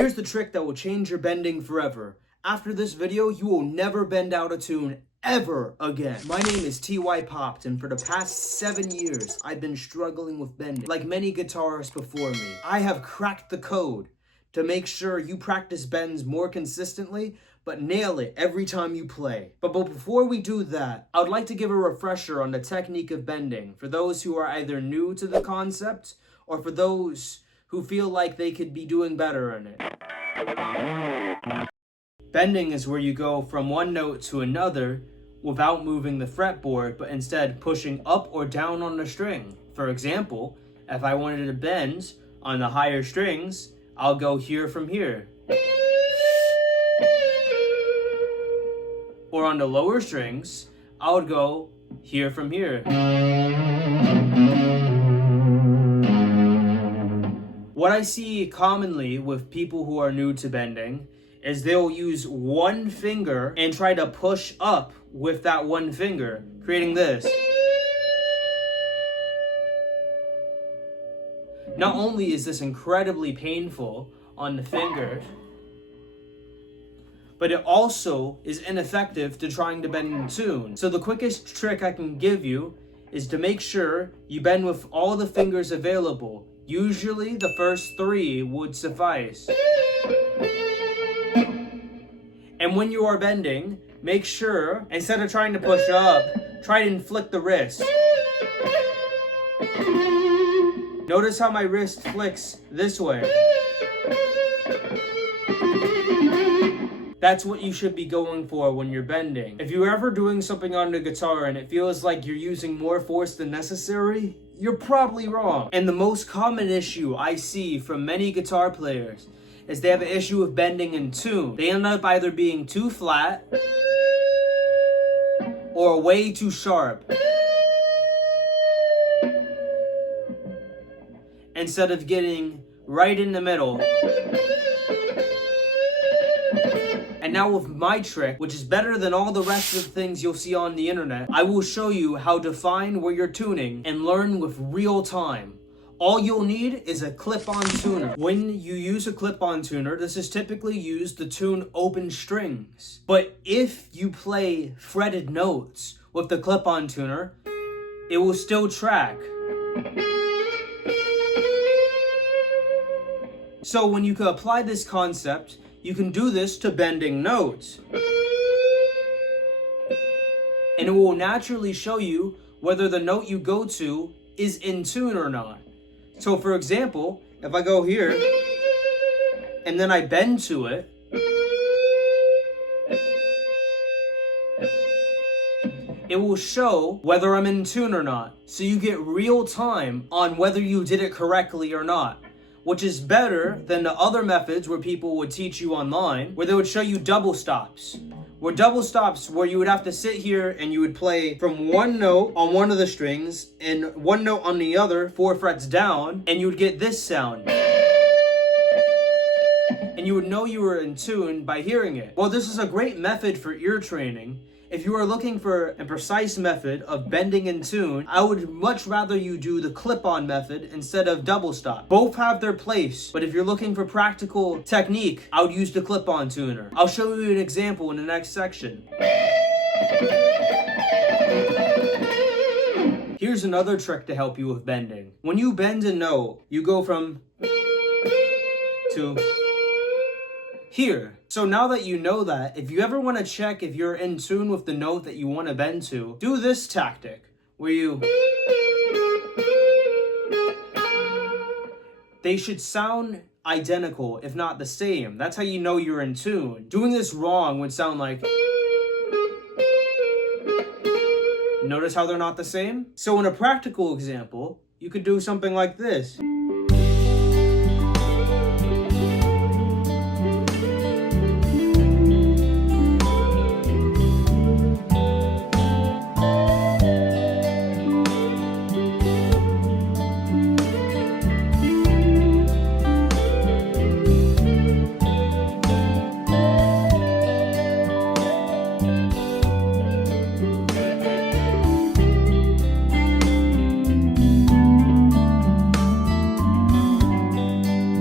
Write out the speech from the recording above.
Here's the trick that will change your bending forever. After this video, you will never bend out of tune ever again. My name is T.Y. Popped, and for the past 7 years, I've been struggling with bending. Like many guitarists before me, I have cracked the code to make sure you practice bends more consistently, but nail it every time you play. But before we do that, I would like to give a refresher on the technique of bending for those who are either new to the concept or for those who feel like they could be doing better in it. Bending is where you go from one note to another without moving the fretboard, but instead pushing up or down on the string. For example, if I wanted to bend on the higher strings, I'll go here from here. Or on the lower strings, I would go here from here. What I see commonly with people who are new to bending is they'll use one finger and try to push up with that one finger, creating this. Not only is this incredibly painful on the fingers, but it also is ineffective to trying to bend in tune. So the quickest trick I can give you is to make sure you bend with all the fingers available. Usually the first 3 would suffice. And when you are bending, make sure, instead of trying to push up, try to inflict the wrist. Notice how my wrist flicks this way. That's what you should be going for when you're bending. If you're ever doing something on the guitar and it feels like you're using more force than necessary, you're probably wrong. And the most common issue I see from many guitar players is they have an issue with bending in tune. They end up either being too flat or way too sharp, instead of getting right in the middle. And now with my trick, which is better than all the rest of the things you'll see on the internet, I will show you how to find where you're tuning and learn with real time. All you'll need is a clip-on tuner. When you use a clip-on tuner, this is typically used to tune open strings. But if you play fretted notes with the clip-on tuner, it will still track. So when you can apply this concept, you can do this to bending notes. And it will naturally show you whether the note you go to is in tune or not. So for example, if I go here, and then I bend to it, it will show whether I'm in tune or not. So you get real time on whether you did it correctly or not, which is better than the other methods where people would teach you online, where they would show you double stops. Where double stops, where you would have to sit here and you would play from one note on one of the strings and one note on the other, 4 frets down, and you would get this sound. And you would know you were in tune by hearing it. Well, this is a great method for ear training. If you are looking for a precise method of bending in tune, I would much rather you do the clip-on method instead of double stop. Both have their place, but if you're looking for practical technique, I would use the clip-on tuner. I'll show you an example in the next section. Here's another trick to help you with bending. When you bend a note, you go from to here. So now that you know that, if you ever want to check if you're in tune with the note that you want to bend to, do this tactic where they should sound identical, if not the same. That's how you know you're in tune. Doing this wrong would sound like... Notice how they're not the same? So in a practical example, you could do something like this.